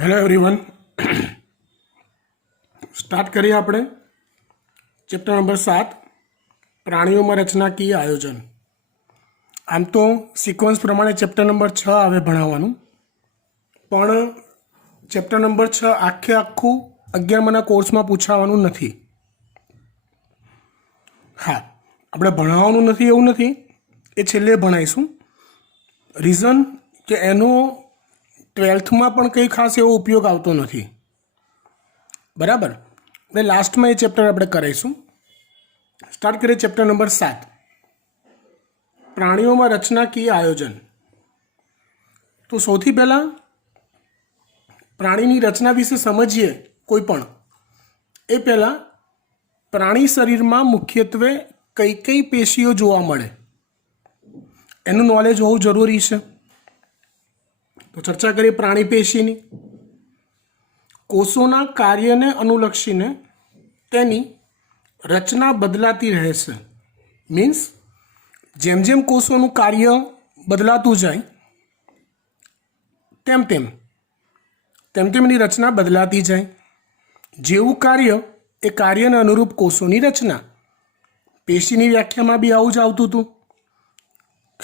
Hello everyone. Start करिए આપણે chapter number 7 પ્રાણીઓમાં રચનાકીય આયોજન। આમ તો સિક્વન્સ પ્રમાણે ચેપ્ટર નંબર 6 આવે ભણાવવાનું, પણ ચેપ્ટર નંબર 6 આખું 11માના કોર્સમાં પૂછાવાનું નથી। હા, આપણે ભણાવવાનું નથી એવું નથી, એ છેલ્લે ભણાવીશું। રીઝન કે એનો 12th में पण कई खास एवो उपयोग आवतो नथी, बराबर। ने लास्ट में ये चेप्टर आपणे करीशुं। स्टार्ट करिए चेप्टर नंबर 7 प्राणियों में रचनाकीय आयोजन। तो सौथी पहला प्राणीनी रचना विषे समझीए। कोई पण ए पहला प्राणी शरीर में मुख्यत्वे कई कई पेशीओ जोवा मळे एनुं नॉलेज होवुं जरूरी छे। तो चर्चा करिए प्राणी पेशीनी। कोषोना कार्यने अनुलक्षीने तेनी रचना बदलाती रहे छे। मीन्स जेम जेम कोषोनुं कार्य बदलातुं जाय तेम तेम एनी रचना बदलाती जाय। जेवुं कार्य ए कार्यने अनुरूप कोषोनी रचना। पेशीनी व्याख्यामां बी आवुं ज आवतुं हतुं।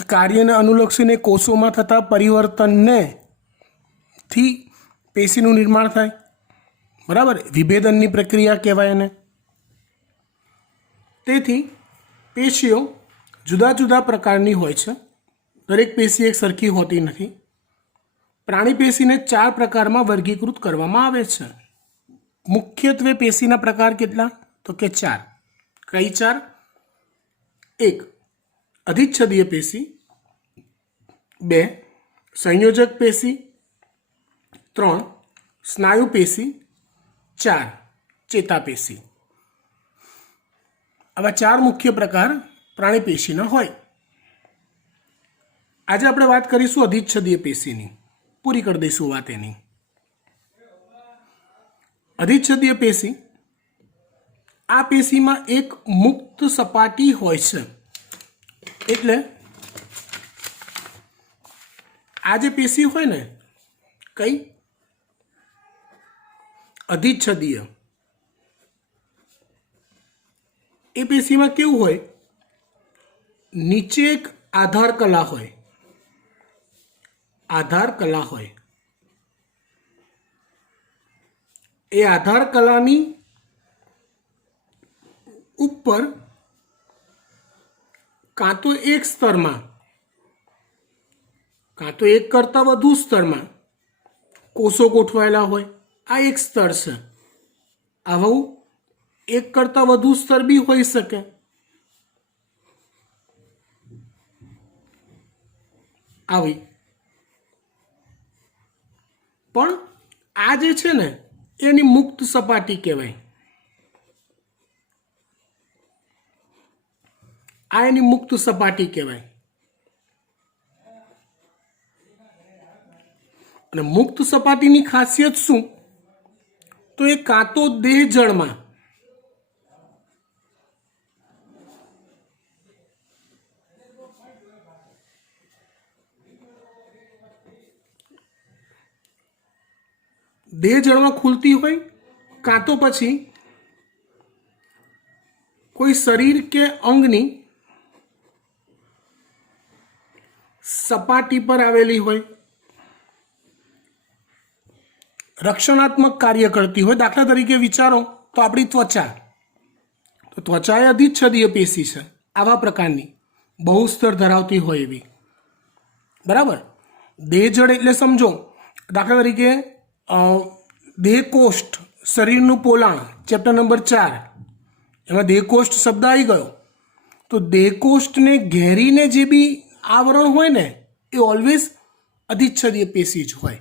कार्यने अनुलक्षीने कोषोमां थता परिवर्तनने थी पेशीनुं निर्माण थाय, बराबर। विभेदननी प्रक्रिया कहेवाय एने। तेथी पेशीओ जुदा जुदा प्रकारनी होय छे। दरेक पेशी एक सरखी होती नथी। प्राणी पेशीने 4 प्रकारमां वर्गीकृत करवामां आवे छे। मुख्यत्वे पेशीना प्रकार केटला? तो के 4। कई 4? 1 अधिच्छदीय पेशी, 2 संयोजक पेशी, 3 स्नायु पेशी, 4 चेतापेशी। आवा 4 मुख्य प्रकार प्राणी पेशीना होय। आज आपणे वात करीशुं अधिच्छदीय पेशीनी। पूरी कर दईशुं वात एनी। अधिच्छदीय पेशी आ पेशीमां एक मुक्त सपाटी होय छे। એટલે આ જે પેશી હોય ને, કઈ અધિચ્છદીય, એ પેશીમાં કેવું હોય, નીચે એક આધાર કલા હોય। આધાર કલા હોય, એ આધાર કલાની ઉપર कां तो एक स्तर में कां तो एक करता वधु स्तर में कोषो गोठवायेला होय। आ एक स्तर छे। आवुं एक करता वधु स्तर भी होई सके। आवी पण आ जे छे ने एनी मुक्त सपाटी कहेवाय। आ एनी मुक्त सपाटी कहेवाय। अने मुक्त सपाटीनी खासियत शुं? तो ए कां तो देह जळमां खुलती होय, कां तो पछी कोई शरीर के अंगनी सपाटी पर आवेली होय, रक्षणात्मक कार्य करती होय। दाखला तरीके विचारो तो आपणी त्वचा, तो त्वचा ए अधिच्छदीय पेशी छे। आवा प्रकारनी बहुस्तर धरावती होय एवी, बराबर। देहजड़ एटले समझो, दाखला तरीके देहकोष्ठ, शरीरनुं पोलाण, चेप्टर नंबर 4 एमां देहकोष्ठ शब्द आई गयो। तो देहकोष्ठ ने घेरीने जे बी आवरण होय ने ए ऑलवेज अधिच्छदीय पेशी ज होय।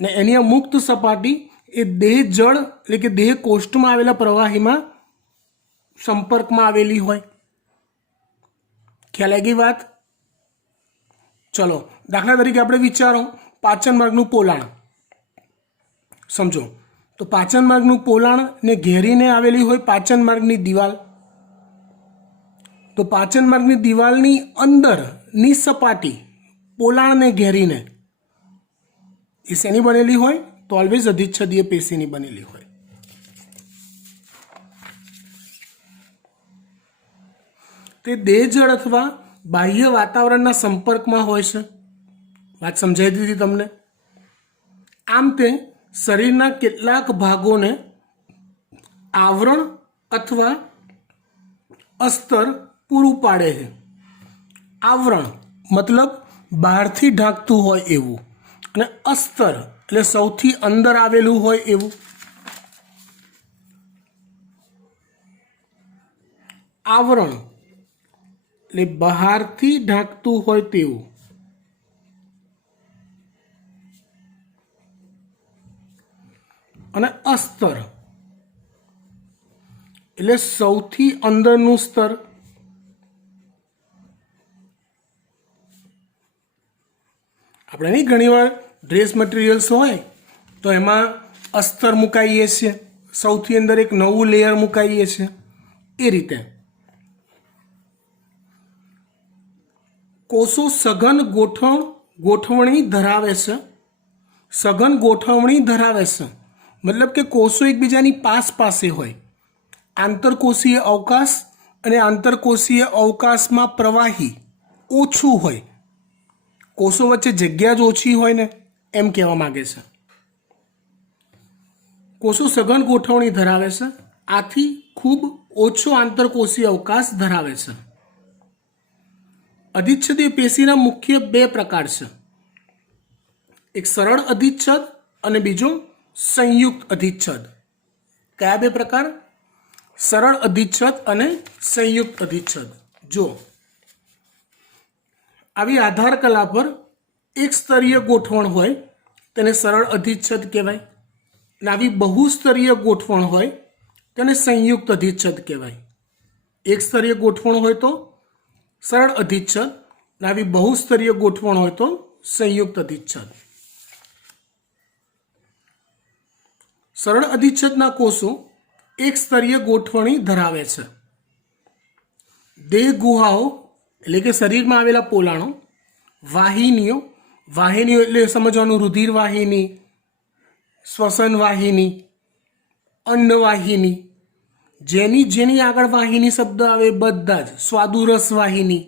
ने एनी आ मुक्त सपाटी ए देह जड़ એટલે કે દેહ કોષ્ઠમાં આવેલા પ્રવાહીમાં સંપર્કમાં આવેલી હોય। ખ્યાલ આવી વાત? ચલો દાખલા તરીકે આપણે વિચારો પાચન માર્ગનું પોલાણ સમજો। તો પાચન માર્ગનું પોલાણ ને ઘેરીને આવેલી હોય પાચન માર્ગની દિવાલ। તો પાચન માર્ગની દિવાલની અંદરની સપાટી પોલાણને ઘેરીને એ શેની બનેલી હોય? તો ઓલવેઝ અધિચ્છદીય પેશીની બનેલી હોય. તે દેહ જળ અથવા બાહ્ય વાતાવરણના સંપર્કમાં હોય છે. વાત સમજાઈ દીધી તમને. આમ તે શરીરના કેટલાક ભાગોને આવરણ અથવા અસ્તર પૂરું પાડે છે. આવરણ મતલબ બહારથી ઢાંકતું હોય એવું, અને અસ્તર એટલે સૌથી અંદર આવેલું હોય એવું. આવરણ એટલે બહારથી ઢાંકતું હોય તેવું, અને અસ્તર એટલે સૌથી અંદરનું સ્તર. આપણે નહીં ઘણીવાર ડ્રેસ મટીરિયલ્સ હોય તો એમાં અસ્તર મુકાઈએ છીએ, સૌથી અંદર એક નવું લેયર મુકાઈએ છીએ. એ રીતે કોષો સઘન ગોઠવણી ધરાવે છે. સઘન ગોઠવણી ધરાવે છે મતલબ કે કોષો એકબીજાની પાસે હોય. આંતરકોષીય અવકાશ અને આંતરકોષીય અવકાશમાં પ્રવાહી ઓછું હોય. કોષો વચ્ચે જગ્યા જ ઓછી હોય ને, એમ કહેવા માંગે છે. કોષો સઘન ગોઠવણી ધરાવે છે, આથી ખૂબ ઓછો આંતરકોષીય અવકાશ ધરાવે છે. અધિચ્છદીય પેશીના મુખ્ય બે પ્રકાર છે. એક સરળ અધિચ્છદ અને બીજો સંયુક્ત અધિચ્છદ. કયા બે પ્રકાર? સરળ અધિચ્છદ અને સંયુક્ત અધિચ્છદ. જો આવી આધાર કલા પર એક સ્તરીય ગોઠવણ હોય તેને સરળ અધિચ્છદ કહેવાય, અને આવી બહુસ્તરીય ગોઠવણ હોય તેને સંયુક્ત અધિચ્છદ કહેવાય. એક સ્તરીય ગોઠવણ હોય તો સરળ અધિચ્છદ, અને આવી બહુસ્તરીય ગોઠવણ હોય તો સંયુક્ત અધિચ્છદ. સરળ અધિચ્છદના કોષો એક સ્તરીય ગોઠવણી ધરાવે છે. દેહ ગુહાઓ એટલે કે શરીરમાં આવેલા પોલાણો, વાહિનીઓ એટલે સમજવાનું રુધિર વાહિની, શ્વસન વાહિની, અન્નવાહિની, જેની આગળ વાહિની શબ્દ આવે બધા જ, સ્વાદુરસ વાહિની,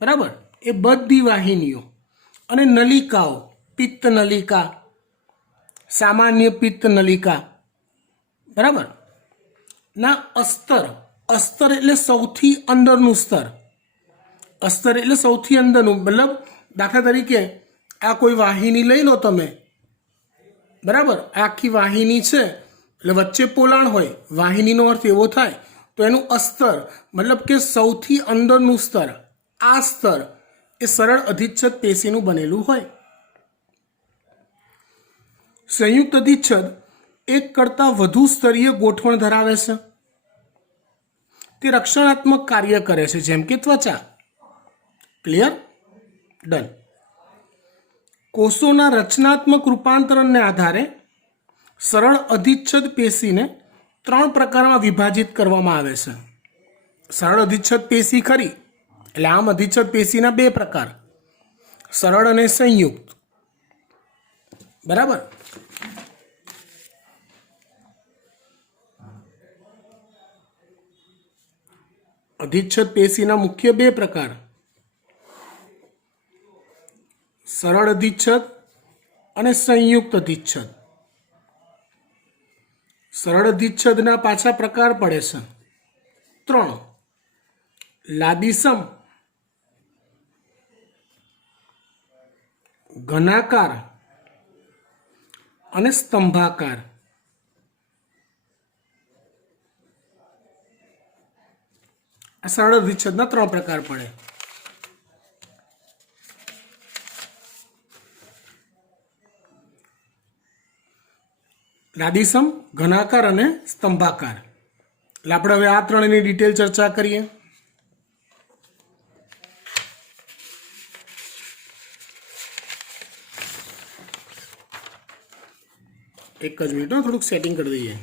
બરાબર, એ બધી વાહિનીઓ, અને નલિકાઓ, પિત્ત નલિકા, સામાન્ય પિત્ત નલિકા, બરાબર, ના અસ્તર એટલે સૌથી અંદરનું સ્તર. અસ્તર એટલે સૌથી અંદરનું, મતલબ દાખલા તરીકે આ કોઈ વાહિની લઈ લો તમે, બરાબર, આખી વાહિની છે એટલે વચ્ચે પોલાણ હોય, વાહિનીનો અર્થ એવો થાય તો એનું અસ્તર મતલબ કે સૌથી અંદરનું સ્તર. આ સ્તર એ સરળ અધિચ્છદ પેશીનું બનેલું હોય. સંયુક્ત અધિચ્છદ એક કરતાં વધુ સ્તરીય ગોઠવણ ધરાવે છે. તે રક્ષણાત્મક કાર્ય કરે છે, જેમ કે ત્વચા. ક્લિયર? ડન. કોષોના રચનાત્મક રૂપાંતરણને આધારે સરળ અધિચ્છદ પેશીને 3 પ્રકારમાં વિભાજિત કરવામાં આવે છે. સરળ અધિચ્છદ પેશી ખરી, એટલે આમ અધિચ્છદ પેશીના 2 પ્રકાર, સરળ અને સંયુક્ત. બરાબર. અધિચ્છદ પેશીના મુખ્ય 2 પ્રકાર, સરળ અધિચ્છદ અને સંયુક્ત અધિચ્છદ. સરળ અધિચ્છદના પાછા પ્રકાર પડે છે 3: લાદીસમ, ઘનાકાર અને સ્તંભાકાર. આ સરળ અધિચ્છદના 3 પ્રકાર પડે. લાદીસમ, ઘનાકાર અને સ્તંભાકાર. એટલે આપણે હવે આ 3ની ડિટેલ ચર્ચા કરીએ. એક જ મિનિટ, થોડુંક સેટિંગ કરી દઈએ.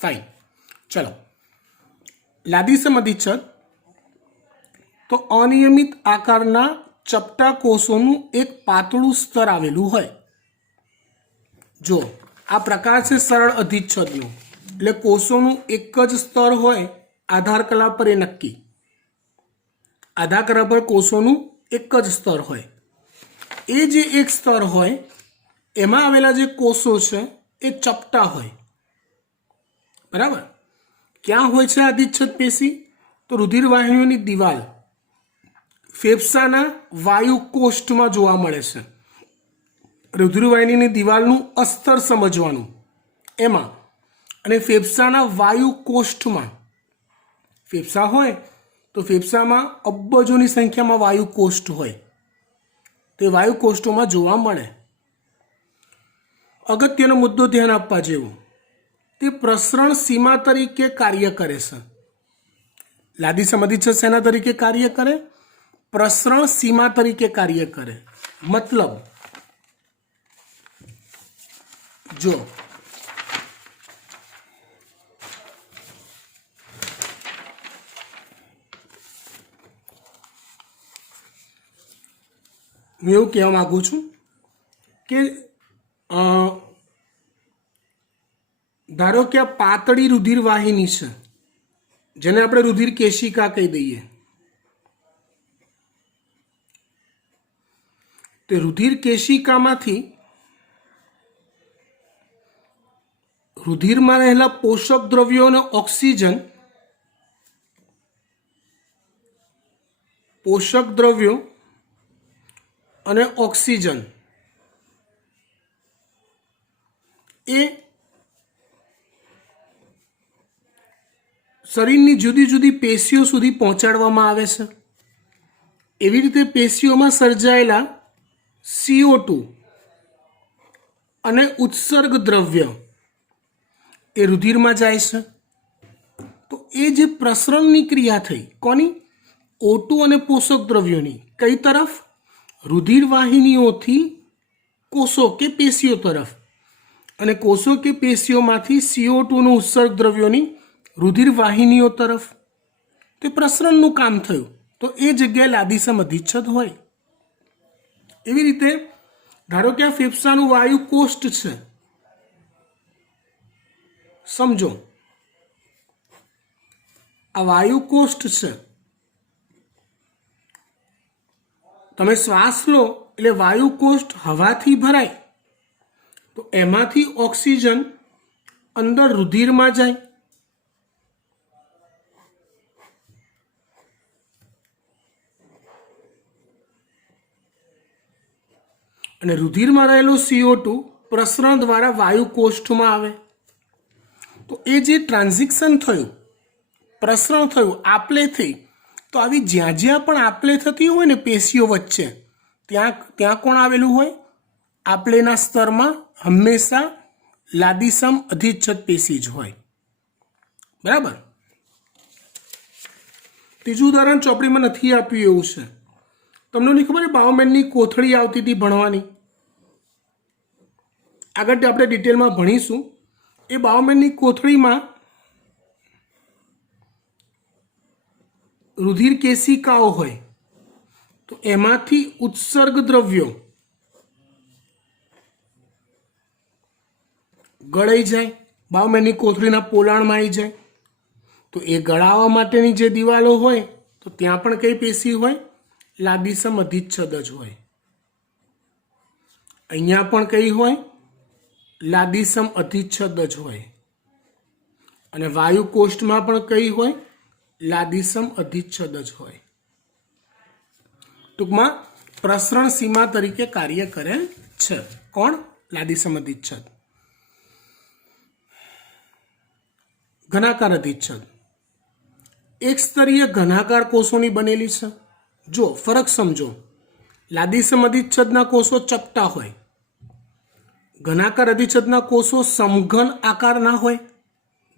ફાઇન, ચલો. લાદીસમ અધિચ્છદ તો અનિયમિત આકારના ચપટા કોષોનું એક પાતળું સ્તર આવેલું હોય. જો આ પ્રકાર છે સરળ અધિચ્છદનો, એટલે કોષોનું એક જ સ્તર હોય. આધાર કલા પર એ નક્કી, આધાર કલા પર કોષોનું એક જ સ્તર હોય. એ જે એક સ્તર હોય એમાં આવેલા જે કોષો છે એ ચપટા હોય. બરાબર. ક્યાં હોય છે અધિચ્છદ પેશી? તો રુધિરવાહિનીઓની દિવાલ ફેફસાના વાયુ કોષ્ઠમાં જોવા મળે છે. રુધિરવાહિનીની દિવાલનું અસ્તર સમજવાનું એમાં, અને ફેફસાના વાયુ કોષ્ઠમાં. ફેફસા હોય તો ફેફસામાં અબજોની સંખ્યામાં વાયુ કોષ્ઠ હોય, તે વાયુ કોષ્ઠોમાં જોવા મળે. અગત્યનો મુદ્દો ધ્યાન આપવા જેવું, તે પ્રસરણ સીમા તરીકે કાર્ય કરે છે. લાદીસમ અધિચ્છદ શેના તરીકે કાર્ય કરે? પ્રસરણ સીમા તરીકે કાર્ય કરે. મતલબ જો હું એવું કહેવા માગું છું કે ધારો કે આ પાતળી રુધિર વાહિની છે, જેને આપણે રુધિર કેશિકા કહી દઈએ. તે રુધિર કેશિકામાંથી રુધિરમાં રહેલા પોષક દ્રવ્યો અને ઓક્સિજન, પોષક દ્રવ્યો અને ઓક્સિજન એ શરીરની જુદી જુદી પેશીઓ સુધી પહોંચાડવામાં આવે છે. એવી રીતે પેશીઓમાં સર્જાયેલા CO2 અને ઉત્સર્ગ દ્રવ્ય એ રુધિરમાં જાય છે. તો એ જે પ્રસરણની ક્રિયા થઈ કોની? O2 અને પોષક દ્રવ્યોની. કઈ તરફ? રુધિર વાહિનીઓથી કોષો કે પેશીઓ તરફ, અને કોષો કે પેશીઓમાંથી CO2 અને ઉત્સર્ગ દ્રવ્યોની રુધિર વાહિનીઓ તરફ. તે પ્રસરણનું કામ થયું. તો એ જગ્યાએ લાદીસમ અધિચ્છદ હોય. એવી રીતે ધારો કે આ ફેફસાનું વાયુ કોષ્ઠ છે. સમજો આ વાયુ કોષ્ઠ છે. તમે શ્વાસ લો એટલે વાયુ કોષ્ઠ હવાથી ભરાય, તો એમાંથી ઓક્સિજન અંદર રુધિરમાં જાય. અને રુધિરમાં રહેલું CO2 પ્રસરણ દ્વારા વાયુ કોષ્ઠમાં આવે. તો એ જે ટ્રાન્ઝિક્શન થયું, પ્રસરણ થયું, આપલે થઈ, તો આવી જ્યાં જ્યાં પણ આપલે થતી હોય ને પેશીઓ વચ્ચે, ત્યાં કોણ આવેલું હોય? આપલેના સ્તરમાં હંમેશા લાદીસમ અધિચ્છદ પેશી જ હોય. બરાબર. ત્રીજું ઉદાહરણ ચોપડીમાં નથી આપ્યું એવું છે. તમને નહીં ખબર? બાયોમેનની કોથળી આવતી હતી ભણવાની. આગળ આપણે ડિટેલમાં ભણીશું. એ બાયોમેનની કોથળીમાં રુધિર કેશિકાઓ હોય, તો એમાંથી ઉત્સર્ગ દ્રવ્યો ગળાઈ જાય, બાયોમેનની કોથળીના પોલાણમાં આવી જાય. તો એ ગળાવા માટેની જે દિવાલો હોય, તો ત્યાં પણ કઈ પેશી હોય? લાદીસમ અધિચ્છદ જ હોય. અહીંયા પણ કઈ હોય? લાદીસમ અધિચ્છદ જ હોય. અને વાયુ કોષ્ઠમાં પણ કઈ હોય? લાદીસમ અધિચ્છદ જ હોય. ટૂંકમાં પ્રસરણ સીમા તરીકે કાર્ય કરે છે. કોણ? લાદીસમ અધિચ્છદ. ઘનાકાર અધિચ્છદ એક સ્તરીય ઘનાકાર કોષોની બનેલી છે. જો ફરક સમજો, લાદીસમ અધિચ્છદના કોષો ચપટા હોય, ઘનાકાર અધિચ્છદના કોષો સમઘન આકારના હોય,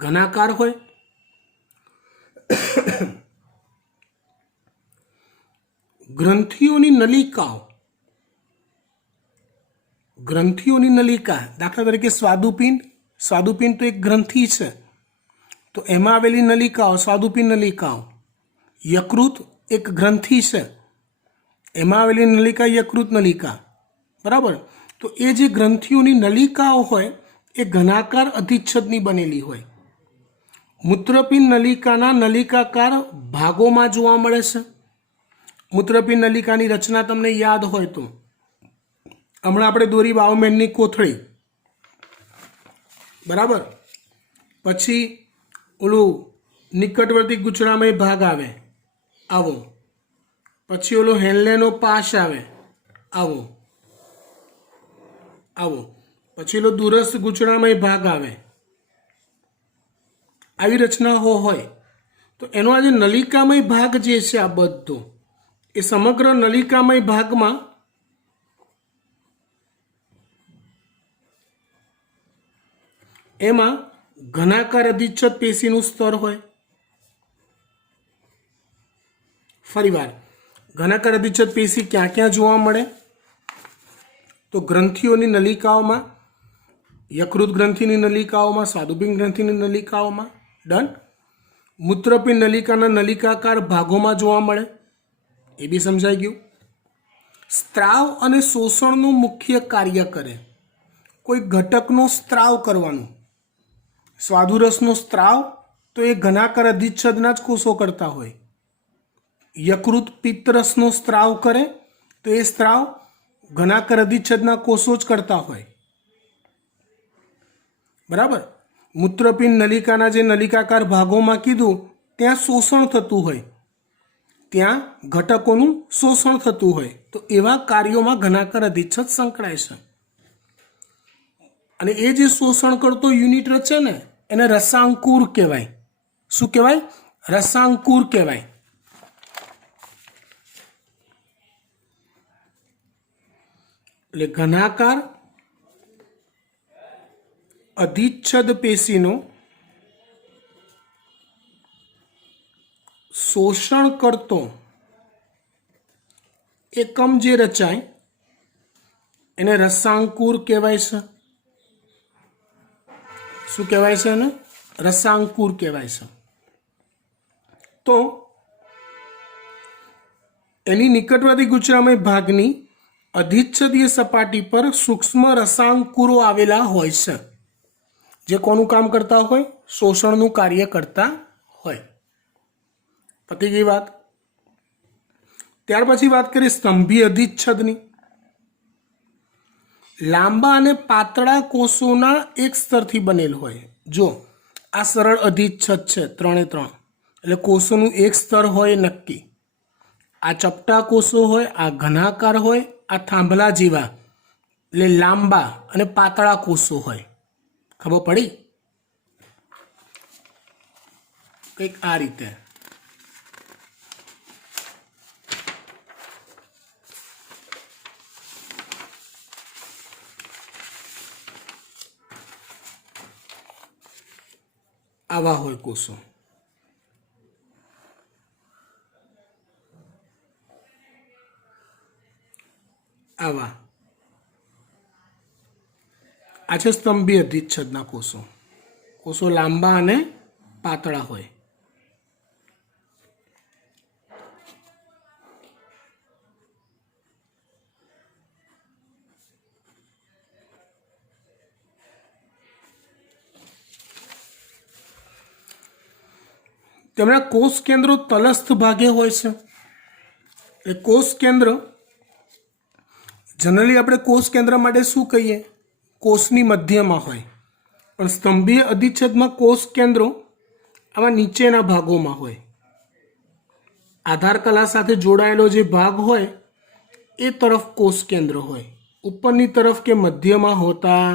ઘનાકાર હોય. ગ્રંથિઓની નલિકાઓ, ગ્રંથિઓની નલિકા, દાખલા તરીકે સ્વાદુપિંડ. સ્વાદુપિંડ તો એક ગ્રંથિ છે, તો એમાં આવેલી નલિકાઓ સ્વાદુપિંડ નલિકાઓ. યકૃત એક ગ્રંથિ છે, એમાં આવેલી નલિકા યકૃત નલિકા, બરાબર. તો એ જે ગ્રંથિઓની નલિકાઓ હોય એ ઘનાકાર અધિચ્છદની બનેલી હોય. મૂત્રપિંડ નલિકાના નલિકાકાર ભાગોમાં જોવા મળે છે. મૂત્રપિંડ નલિકાની રચના તમને યાદ હોય તો હમણાં આપણે દોરી બાઉમેનની કોથળી, બરાબર. પછી ઓલું નિકટવર્તી ગૂંચળામય ભાગ આવે, આવો. પછી ઓલો હેન્લેનો પાશ આવે, આવો આવો. પછી ઓલો દૂરસ્થ ગૂંચળામય ભાગ આવે. આવી રચનાઓ હોય તો એનો આ જે નલિકામય ભાગ જે છે આ બધો, એ સમગ્ર નલિકામય ભાગમાં એમાં ઘનાકાર અધિચ્છદ પેશીનું સ્તર હોય. ફરીવાર, ઘનાકાર અધિચ્છદ પેશી ક્યાં ક્યાં જોવા મળે? તો ગ્રંથિઓની નલિકાઓમાં, યકૃત ગ્રંથિની નલિકાઓમાં, સ્વાદુપિંડ ગ્રંથિની નલિકાઓમાં. ડન. મૂત્રપિંડ નલિકાના નલિકાકાર ભાગોમાં જોવા મળે, એ બી સમજાઈ ગયું. સ્ત્રાવ અને શોષણનું મુખ્ય કાર્ય કરે. કોઈ ઘટકનો સ્ત્રાવ કરવાનું. સ્વાદુરસનો સ્ત્રાવ તો એ ઘનાકાર અધિચ્છદના જ કોષો કરતા હોય. યકૃત પિત્તરસનો સ્ત્રાવ કરે તો એ સ્ત્રાવ ઘનાકાર અધિચ્છદના કોષો જ કરતા હોય, બરાબર. મૂત્રપિંડ નલિકાના જે નલિકાકાર ભાગોમાં કીધું ત્યાં શોષણ થતું હોય, ત્યાં ઘટકોનું શોષણ થતું હોય, તો એવા કાર્યોમાં ઘનાકાર અધિચ્છદ સંકળાય છે. અને એ જે શોષણ કરતો યુનિટ રચે ને એને રસાંકુર કહેવાય. શું કહેવાય? રસાંકુર કહેવાય. એટલે ઘનાકાર અધિચ્છદ પેશીનો શોષણ કરતો એકમ જે રચાય એને રસાંકુર કહેવાય છે. શું કહેવાય છે એને? રસાંકુર કહેવાય છે. તો એની નિકટવર્તી ગૂંચળામય ભાગની અધિચ્છદીય સપાટી પર સૂક્ષ્મ રસાંકુરો આવેલા હોય છે, જે કોનું કામ કરતા હોય? શોષણનું કાર્ય કરતા હોય. પતી ગઈ વાત. ત્યાર પછી વાત કરીએ સ્તંભી અધિચ્છદની. લાંબા અને પાતળા કોષોના એક સ્તરથી બનેલ હોય. જો આ સરળ અધિચ્છદ છે, 3 એ 3, એટલે કોષોનું એક સ્તર હોય નક્કી. આ ચપટા કોષો હોય, આ ઘનાકાર હોય, આ થાંભલા જેવા એટલે લાંબા અને પાતળા કોષો હોય. ખબર પડી? કંઈક આ રીતે. આવા હોય કોષો. આવા. આ છે સ્તંભી અધિચ્છદના કોષો. કોષો લાંબા અને પાતળા હોય. તેમના કોષ કેન્દ્રો તલસ્થ ભાગે હોય છે. એ કોષ કેન્દ્ર જનરલી આપણે કોષ કેન્દ્ર માટે શું કહીએ? કોષની મધ્યમાં હોય. પણ સ્તંભીય અધિચ્છદમાં કોષ કેન્દ્રો આમાં નીચેના ભાગોમાં હોય. આધાર કલા સાથે જોડાયેલો જે ભાગ હોય એ તરફ કોષ કેન્દ્ર હોય. ઉપરની તરફ કે મધ્યમાં હોતા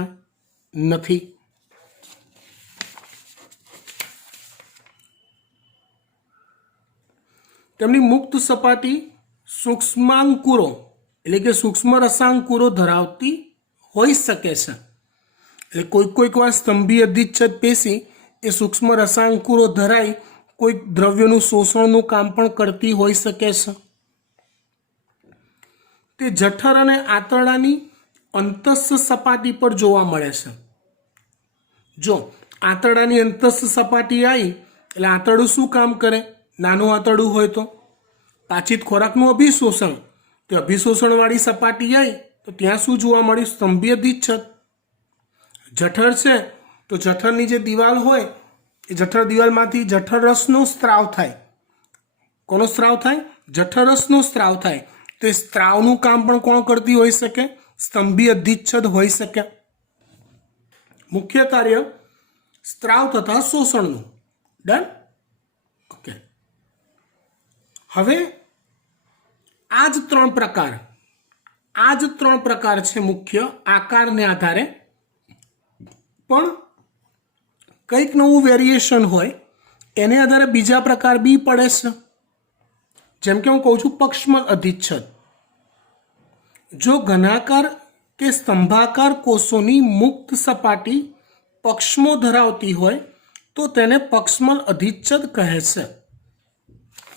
નથી. તેમની મુક્ત સપાટી સૂક્ષ્માંકુરો એટલે કે સૂક્ષ્મ રસાંકુરો ધરાવતી હોઈ શકે છે. એટલે કોઈક વાર સ્તંભી અધિચ્છદ પેશી એ સૂક્ષ્મ રસાંકુરો ધરાઈ કોઈક દ્રવ્યનું શોષણનું કામ પણ કરતી હોઈ શકે છે. તે જઠર અને આંતરડાની અંતસ્થ સપાટી પર જોવા મળે છે. જો આંતરડાની અંતસ્થ સપાટી આવી એટલે આંતરડું શું કામ કરે? નાનું આંતરડું હોય તો પાચિત ખોરાકનું અભિશોષણ, તો અભિશોષણવાળી સપાટી આવી તો ત્યાં શું જોવા મળ્યું? સ્તંભીય અધિચ્છદ. જઠર છે તો જઠરની જે દિવાલ હોય એ જઠર દિવાલમાંથી જઠરરસનો સ્ત્રાવ થાય. કોનો સ્ત્રાવ થાય? જઠરરસનો સ્ત્રાવ થાય. તો એ સ્ત્રાવનું કામ પણ કોણ કરતી હોઈ શકે? સ્તંભીય અધિચ્છદ હોઈ શકે. મુખ્ય કાર્ય સ્ત્રાવ તથા શોષણનું. ડન? ઓકે. હવે આ જ ત્રણ પ્રકાર છે મુખ્ય આકારને આધારે, પણ કંઈક નવું વેરિએશન હોય એને આધારે બીજા પ્રકાર બી પડે છે. જેમ કે હું કહું છું પક્ષમલ અધિચ્છદ. જો ઘનાકાર કે સ્તંભાકાર કોષોની મુક્ત સપાટી પક્ષમો ધરાવતી હોય તો તેને પક્ષમલ અધિચ્છદ કહે છે.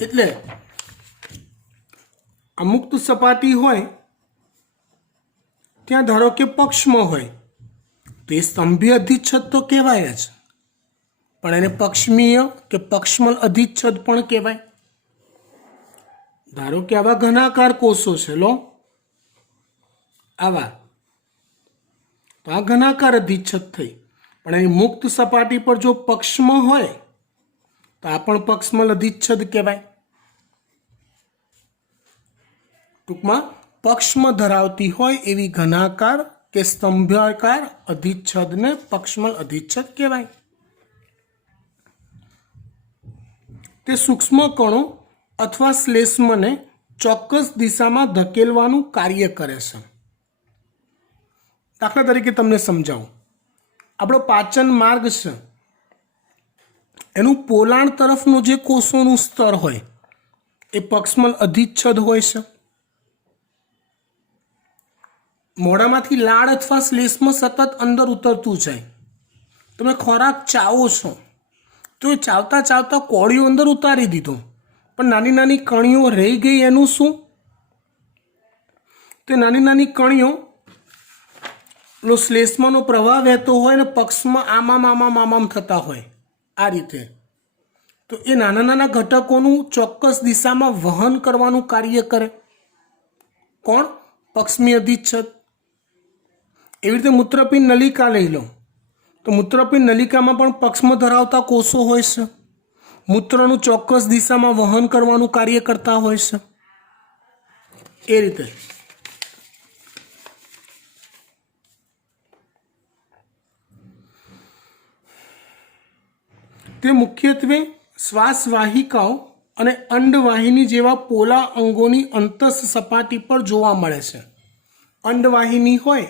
એટલે અમુક્ત સપાટી હોય ત્યાં ધારો કે પક્ષમો હોય તો એ સ્તંભીય અધિચ્છદ તો કહેવાય જ, પણ એને પક્ષમીય કે પક્ષમલ અધિચ્છદ પણ કહેવાય. ધારો કે આવા ઘનાકાર કોષો છે, લો આવા, તો આ ઘનાકાર અધિચ્છદ થઈ, પણ એની મુક્ત સપાટી પર જો પક્ષમ હોય તો આ પણ પક્ષમલ અધિચ્છદ કહેવાય. ટૂંકમાં પક્ષમ ધરાવતી હોય એવી ઘનાકાર કે સ્તંભાકાર અધિચ્છદને પક્ષમલ અધિચ્છદ કહેવાય. તે સૂક્ષ્મ કણો અથવા શ્લેષ્મને ચોક્કસ દિશામાં ધકેલવાનું કાર્ય કરે છે. દાખલા તરીકે તમને સમજાવું, આપણો પાચન માર્ગ છે એનું પોલાણ તરફનું જે કોષોનું સ્તર હોય એ પક્ષમલ અધિચ્છદ હોય છે. મોઢામાંથી લાળ અથવા શ્લેષ્મ સતત અંદર ઉતરતું જાય. તમે ખોરાક ચાવો છો તો એ ચાવતા ચાવતા કોળીઓ અંદર ઉતારી દીધો, પણ નાની નાની કણીઓ રહી ગઈ, એનું શું? તે નાની નાની કણીઓ શ્લેષ્મનો પ્રવાહ વહેતો હોય ને પક્ષમાં આમામ થતા હોય આ રીતે. તો એ નાના નાના ઘટકોનું ચોક્કસ દિશામાં વહન કરવાનું કાર્ય કરે. કોણ? પક્ષમી અધિચ્છદ. એવી રીતે મૂત્રપિંડ નલિકા લઈ લો તો મૂત્રપિંડ નલિકામાં પણ પક્ષમ ધરાવતા કોષો હોય છે, મૂત્રનું ચોક્કસ દિશામાં વહન કરવાનું કાર્ય કરતા હોય છે. એ રીતે તે મુખ્યત્વે શ્વાસવાહિકાઓ અને અંડવાહિની જેવા પોલા અંગોની અંતસ્થ સપાટી પર જોવા મળે છે. અંડવાહિની હોય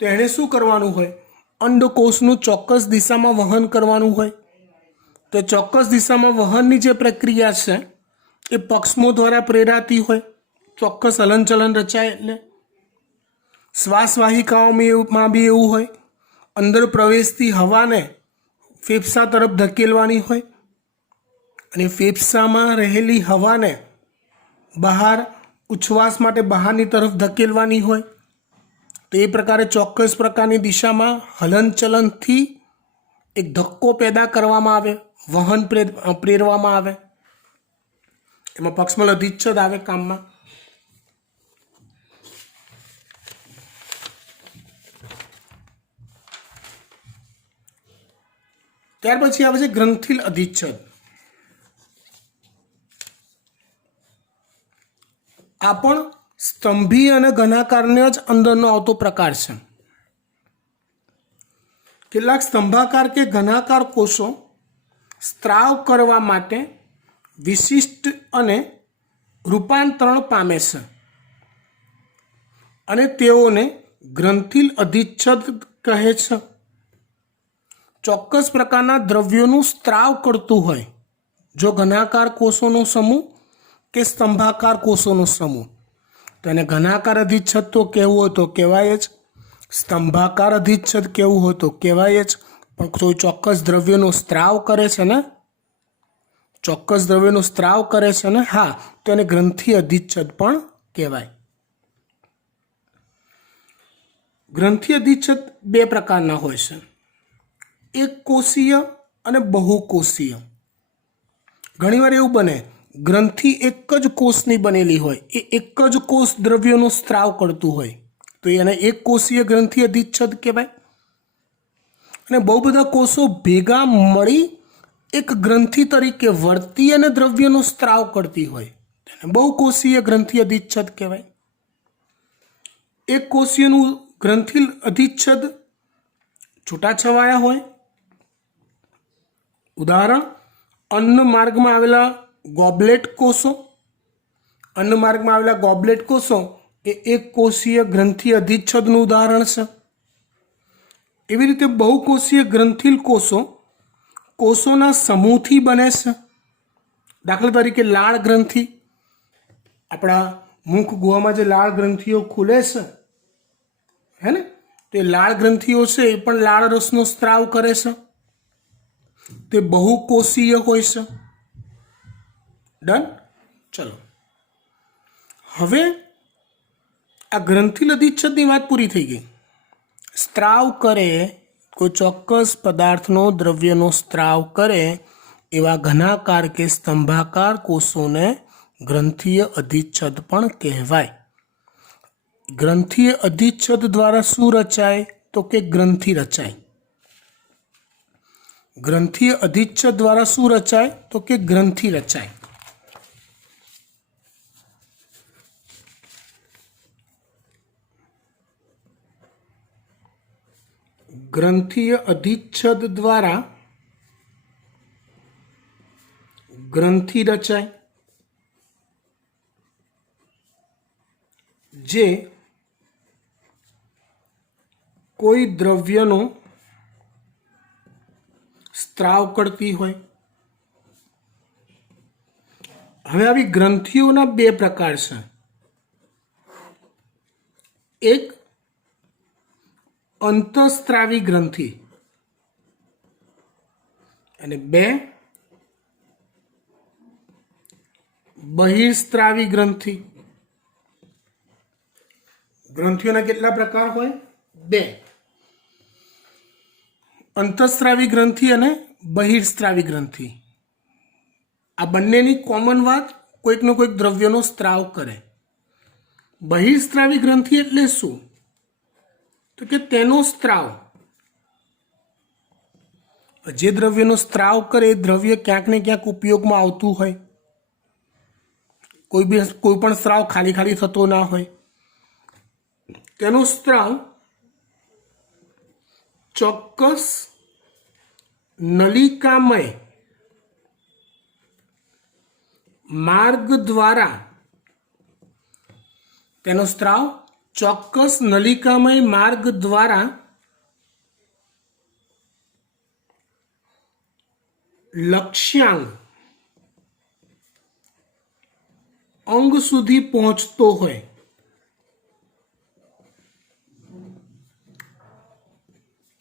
તો એણે શું કરવાનું હોય? અંડકોષનું ચોક્કસ દિશામાં વહન કરવાનું હોય. તો ચોક્કસ દિશામાં વહનની જે પ્રક્રિયા છે એ પક્ષમો દ્વારા પ્રેરાતી હોય, ચોક્કસ હલનચલન રચાય. એટલે શ્વાસવાહિકાઓમાં બી એવું હોય, અંદર પ્રવેશતી હવાને ફેફસા તરફ ધકેલવાની હોય અને ફેફસામાં રહેલી હવાને બહાર ઉચ્છ્વાસ માટે બહારની તરફ ધકેલવાની હોય. તો એ પ્રકારે ચોક્કસ પ્રકારની દિશામાં હલનચલનથી એક ધક્કો પેદા કરવામાં આવે, વહન પ્રેરવામાં આવે. એમાં પક્ષમલ અધિચ્છદ આવે કામમાં. ત્યાર પછી આવે છે ગ્રંથિલ અધિચ્છદ. આ પણ સ્તંભી અને ઘનાકારને જ અંદરનો આવતો પ્રકાર છે. કેટલાક સ્તંભાકાર કે ઘનાકાર કોષો સ્ત્રાવ કરવા માટે વિશિષ્ટ અને રૂપાંતરણ પામે છે અને તેઓને ગ્રંથિલ અધિચ્છદ કહે છે. ચોક્કસ પ્રકારના દ્રવ્યોનું સ્ત્રાવ કરતું હોય, જો ઘનાકાર કોષોનો સમૂહ કે સ્તંભાકાર કોષોનો સમૂહ, તો એને ઘનાકાર અધિચ્છદ તો કહેવું હોય તો કહેવાય જ, સ્તંભાકાર અધિચ્છદ કહેવું હોય તો કહેવાય જ. પણ કોઈ ચોક્કસ દ્રવ્યનો સ્ત્રાવ કરે છે ને, ચોક્કસ દ્રવ્યનો સ્ત્રાવ કરે છે ને, હા, તો એને ગ્રંથિ અધિચ્છદ પણ કહેવાય. ગ્રંથિ અધિચ્છદ બે પ્રકારના હોય છે, એક કોષીય અને બહુકોષીય. ઘણીવાર એવું બને ગ્રંથિ એક જ કોષની બનેલી હોય, એ એક જ કોષ દ્રવ્યોનો સ્ત્રાવ કરતું હોય તો એને એક કોષીય ગ્રંથિ અધિચ્છદ કહેવાય. અને બહુ બધા કોષો ભેગા મળી એક ગ્રંથિ તરીકે વર્તી અને દ્રવ્યનો સ્ત્રાવ કરતી હોય તેને બહુકોષીય ગ્રંથિ અધિચ્છદ કહેવાય. એક કોષીયનું ગ્રંથિ અધિચ્છદ છૂટાછવાયા હોય. ઉદાહરણ, અન્ન માર્ગમાં આવેલા ગોબલેટ કોષો. અન્ન માર્ગમાં આવેલા ગોબલેટ કોષો એ એક કોષીય ગ્રંથિ અધિચ્છદનું ઉદાહરણ છે. એવી રીતે બહુકોષીય ગ્રંથિલ કોષો કોષોના સમૂહથી બને છે. દાખલા તરીકે લાળ ગ્રંથિ, આપણા મુખ ગુહામાં જે લાળ ગ્રંથિઓ ખુલે છે હે ને, તે લાળ ગ્રંથિઓ છે એ પણ લાળ રસનો સ્ત્રાવ કરે છે. તે બહુકોષીય હોય છે. ડન. ચલો, હવે આ ગ્રંથિલ અધિચ્છદની વાત પૂરી થઈ ગઈ. સ્ત્રાવ કરે, કોઈ ચોક્કસ પદાર્થનો દ્રવ્યનો સ્ત્રાવ કરે એવા ઘનાકાર કે સ્તંભાકાર કોષોને ગ્રંથિય અધિચ્છદ પણ કહેવાય. ગ્રંથિય અધિચ્છદ દ્વારા શું રચાય તો કે ગ્રંથિ રચાય. ગ્રંથિય અધિચ્છદ દ્વારા શું રચાય તો કે ગ્રંથિ રચાય. ગ્રંથિય અધિચ્છદ દ્વારા ગ્રંથિ રચાય, જે કોઈ દ્રવ્યનો સ્ત્રાવ કરતી હોય. હવે આવી ગ્રંથિઓના બે પ્રકાર છે. એક અંતઃસ્ત્રાવી ગ્રંથિ અને બે બહિર્સ્ત્રાવી ગ્રંથિ. ગ્રંથિઓના કેટલા પ્રકાર હોય? બે. અંતઃસ્ત્રાવી ગ્રંથિ અને બહિર્સ્ત્રાવી ગ્રંથિ. આ બંનેની કોમન વાત, કોઈકનો કોઈક દ્રવ્યનો સ્ત્રાવ કરે. બહિર્સ્ત્રાવી ગ્રંથિ એટલે શું તો કે તેનો સ્ત્રાવ, જે દ્રવ્યનો સ્ત્રાવ કરે એ દ્રવ્ય ક્યાંક ને ક્યાંક ઉપયોગમાં આવતું હોય. કોઈ પણ સ્ત્રાવ ખાલી ખાલી થતો ના હોય. તેનો સ્ત્રાવ ચોક્કસ નલિકામય માર્ગ દ્વારા, તેનો સ્ત્રાવ ચોક્કસ નલિકામય માર્ગ દ્વારા લક્ષ્યાંગ અંગ સુધી પહોંચતો હોય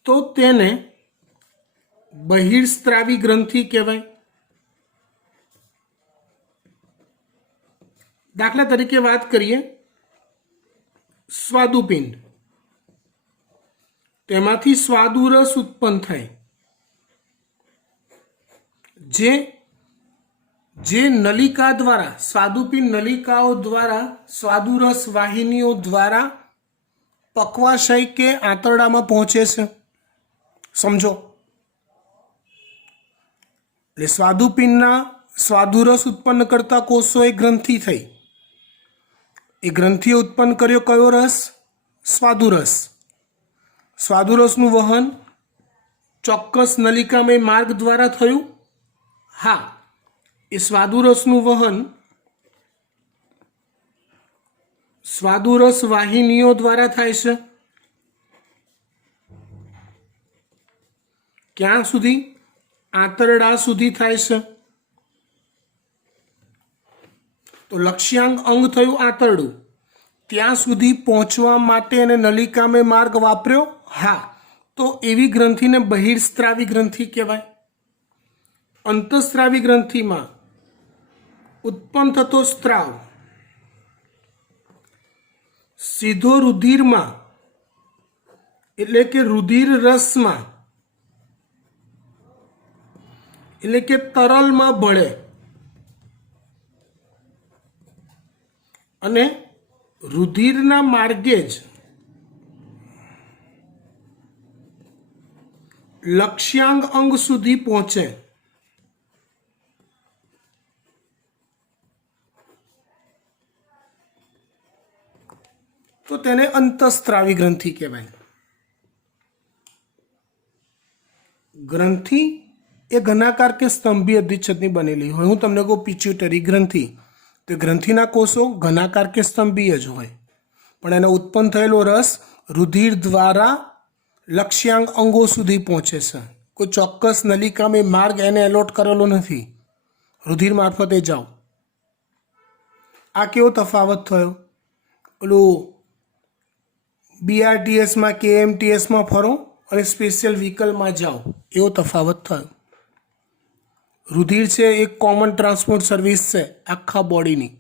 તો તેને બહિર્સ્ત્રાવી ગ્રંથિ કહેવાય. દાખલા તરીકે વાત કરીએ, સ્વાદુપિંડ, તેમાંથી સ્વાદુરસ ઉત્પન્ન થાય. જે નલિકા દ્વારા, સ્વાદુપિંડ નલિકાઓ દ્વારા, સ્વાદુરસ વાહિનીઓ દ્વારા પક્વાશય કે આંતરડામાં પહોંચે છે. સમજો, એટલે સ્વાદુપિંડના સ્વાદુરસ ઉત્પન્ન કરતા કોષો એ ગ્રંથિ થઈ. એ ગ્રંથિએ ઉત્પન્ન કર્યો કયો રસ? સ્વાદુરસ. સ્વાદુરસનું વહન ચોક્કસ નલિકામય માર્ગ દ્વારા થયું. હા, એ સ્વાદુરસનું વહન સ્વાદુરસ વાહિનીઓ દ્વારા થાય છે. ક્યાં સુધી? આંતરડા સુધી થાય છે. તો લક્ષ્યાંગ અંગ થયું આંતરડું. ત્યાં સુધી પહોંચવા માટે એને નલિકામય માર્ગ વાપર્યો. હા, તો એવી ગ્રંથિને બહિર્સ્ત્રાવી ગ્રંથિ કહેવાય. અંતઃસ્ત્રાવી ગ્રંથિમાં ઉત્પન્ન થતો સ્ત્રાવ સીધો રુધિરમાં, એટલે કે રુધિર રસમાં, એટલે કે તરલમાં ભળે અને રુધિરના માર્ગે જ લક્ષ્યાંગ અંગ સુધી પહોંચે તો તેને અંતઃસ્ત્રાવી ગ્રંથિ કહેવાય. ગ્રંથિ એ ઘનાકાર કે સ્તંભી અધિચ્છદની બનેલી હોય. હું તમને કહું પિચ્યુટરી ગ્રંથિ, તો ગ્રંથિના કોષો ઘનાકાર કે સ્તંભીય જ હોય, પણ એનો ઉત્પન્ન થયેલો રસ રુધિર દ્વારા લક્ષ્યાંગ અંગો સુધી પહોંચે છે. કોઈ ચોક્કસ નલિકામાં માર્ગ એને એલોટ કરેલો નથી, રુધિર મારફતે જાઓ. આ કેવો તફાવત થયો? પેલું BRTSમાં KMTSમાં ફરો અને સ્પેશિયલ વ્હીકલમાં જાઓ, એવો તફાવત થયો. રુધિર છે એક કોમન ટ્રાન્સપોર્ટ સર્વિસ છે આખા બોડીની.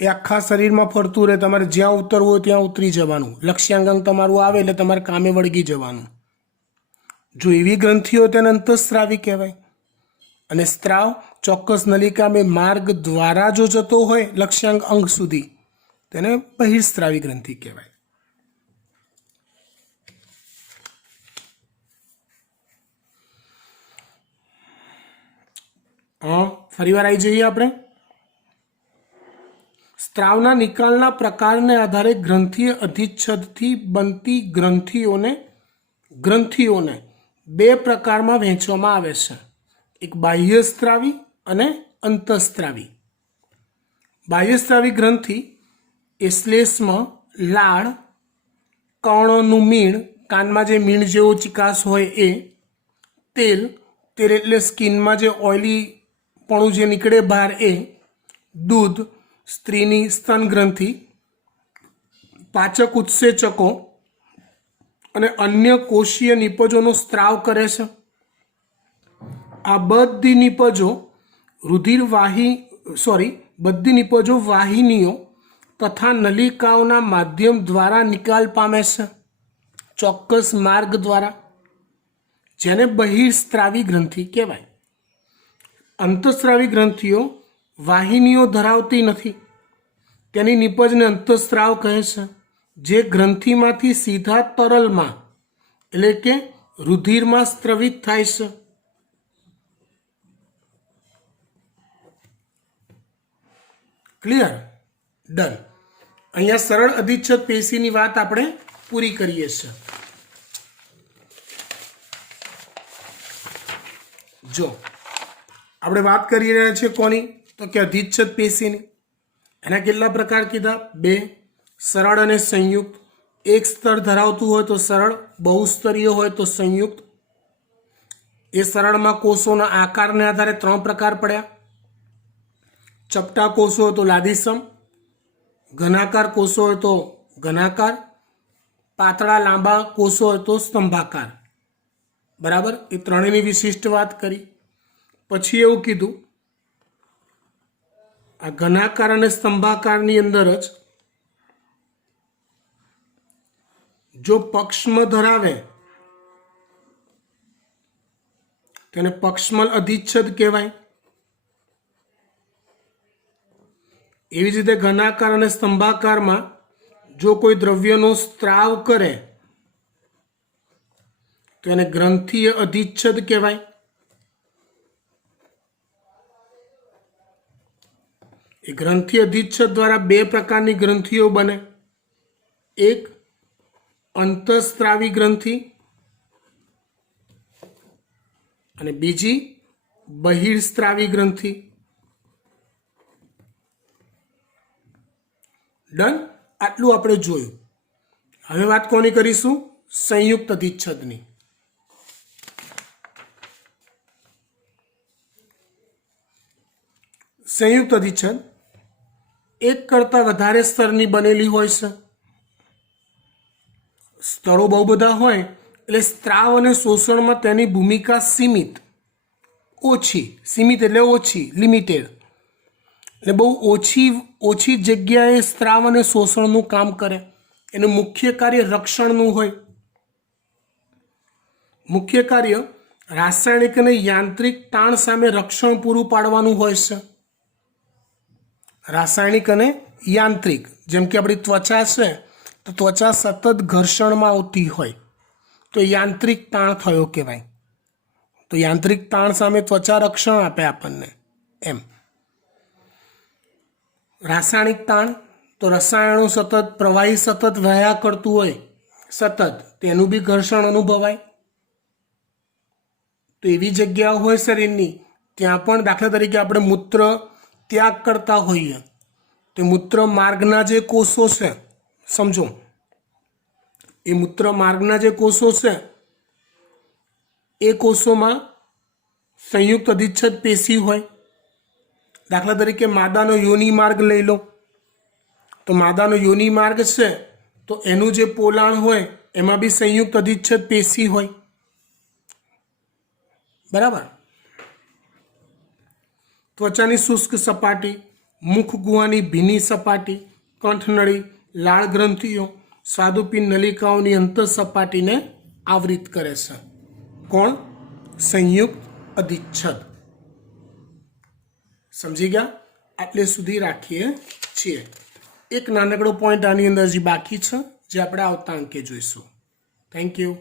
એ આખા શરીરમાં ફરતું રહે, તમારે જ્યાં ઉતરવું હોય ત્યાં ઉતરી જવાનું. લક્ષ્યાંગ તમારું આવે એટલે તમારે કામે વળગી જવાનું. જો એવી ગ્રંથિઓ તેને અંતઃસ્ત્રાવી કહેવાય. અને સ્ત્રાવ ચોક્કસ નલિકામાં માર્ગ દ્વારા જો જતો હોય લક્ષ્યાંગ અંગ સુધી, તેને બહિર્સ્ત્રાવી ગ્રંથિ કહેવાય. ફરીવાર આવી જઈએ આપણે. સ્ત્રાવના નિકાલના પ્રકારને આધારે ગ્રંથીય અધિચ્છદથી બનતી ગ્રંથિઓને બે પ્રકારમાં વહેંચવામાં આવે છે, એક બાહ્યસ્ત્રાવી અને અંતઃસ્ત્રાવી. બાહ્યસ્ત્રાવી ગ્રંથિ એ શ્લેષ્મ, લાળ, કર્ણનું મીણ, કાનમાં જે મીણ જેવો ચિકાસ હોય એ, તેલ એટલે સ્કિનમાં જે ઓઇલી પણું જે નીકળે બહાર એ, દૂધ, સ્ત્રીની સ્તન ગ્રંથિ, પાચક ઉત્સેચકો અને અન્ય કોષીય નિપજોનો સ્ત્રાવ કરે છે. આ બધી નિપજો વાહિનીઓ તથા નલિકાઓના માધ્યમ દ્વારા નિકાલ પામે છે, ચોક્કસ માર્ગ દ્વારા, જેને બહિર્સ્ત્રાવી ગ્રંથિ કહેવાય. અંતઃસ્ત્રાવી ગ્રંથિઓ વાહિનીઓ ધરાવતી નથી, તેની નિપજને અંતઃસ્ત્રાવ કહે છે, જે ગ્રંથિમાંથી સીધા તરલમાં એટલે કે રુધિરમાં સ્ત્રવિત થાય છે. ક્લિયર? ડન. અહીંયા સરળ અધિચ્છદ પેશીની વાત આપણે પૂરી કરીએ છીએ. જો આપણે વાત કરી રહ્યા છીએ કોની? તો કે અધિચ્છદ પેશીની. એના કેટલા પ્રકાર કીધા? બે, સરળ અને સંયુક્ત. એક સ્તર ધરાવતું હોય તો સરળ, બહુસ્તરીય હોય તો સંયુક્ત. એ સરળમાં કોષોના આકારને આધારે ત્રણ પ્રકાર પડ્યા. ચપટા કોષો હોય તો લાદીસમ, ઘનાકાર કોષો હોય તો ઘનાકાર, પાતળા લાંબા કોષો હોય તો સ્તંભાકાર. બરાબર? એ ત્રણેયની વિશિષ્ટ વાત કરી. પછી એવું કીધું આ ઘનાકાર અને સ્તંભાકારની અંદર જ જો પક્ષમ ધરાવે તેને પક્ષમલ અધિચ્છદ કહેવાય. એવી જ રીતે ઘનાકાર અને સ્તંભાકારમાં જો કોઈ દ્રવ્યનો સ્ત્રાવ કરે તો એને ગ્રંથીય અધિચ્છદ કહેવાય. એ ગ્રંથિ અધિચ્છદ દ્વારા બે પ્રકારની ગ્રંથિઓ બને, એક અંતઃસ્ત્રાવી ગ્રંથિ અને બીજી બહિર્સ્ત્રાવી ગ્રંથિ. ડન. આટલું આપણે જોયું. હવે વાત કોની કરીશું? સંયુક્ત અધિચ્છદની. સંયુક્ત અધિચ્છદ એક કરતાં વધારે સ્તરની બનેલી હોય છે. સ્તરો બહુ બધા હોય એટલે સ્ત્રાવ અને શોષણમાં તેની ભૂમિકા સીમિત એટલે ઓછી, લિમિટેડ. એટલે બહુ ઓછી જગ્યાએ સ્ત્રાવ અને શોષણનું કામ કરે. એનું મુખ્ય કાર્ય રક્ષણનું હોય. મુખ્ય કાર્ય રાસાયણિક અને યાંત્રિક તાણ સામે રક્ષણ પૂરું પાડવાનું હોય છે. રાસાયણિક અને યાંત્રિક. જેમ કે આપણી ત્વચા છે તો ત્વચા સતત ઘર્ષણમાં આવતી હોય તો યાંત્રિક તાણ થયો કહેવાય. તો યાંત્રિક તાણ સામે ત્વચા રક્ષણ આપે આપણને એમ. રાસાયણિક તાણ તો રસાયણો સતત પ્રવાહી સતત વહ્યા કરતું હોય સતત, તેનું બી ઘર્ષણ અનુભવાય. તો એવી જગ્યાઓ હોય શરીરની ત્યાં પણ દાખલા તરીકે આપણે મૂત્ર ત્યાગ કરતા હોઈએ તો મૂત્ર માર્ગના જે કોષો છે, સમજો એ મૂત્ર માર્ગના જે કોષો છે એ કોષોમાં સંયુક્ત અધિચ્છદ પેશી હોય. દાખલા તરીકે માદાનો યોનિ માર્ગ લઈ લો તો માદાનો યોનિ માર્ગ છે તો એનું જે પોલાણ હોય એમાં બી સંયુક્ત અધિચ્છદ પેશી હોય. બરાબર. ત્વચાની શુષ્ક સપાટી, મુખ ગુહાની ભીની સપાટી, કંઠનળી, લાળ ગ્રંથિઓ, સ્વાદુપિંડ નલિકાઓની અંતર સપાટીને આવૃત કરે છે. કોણ? સંયુક્ત અધિચ્છદ. સમજી ગયા? આટલે સુધી રાખીએ છીએ. એક નાનકડો પોઈન્ટ આની અંદર જે બાકી છે જે આપણે આવતા અંકે જોઈશું. Thank you.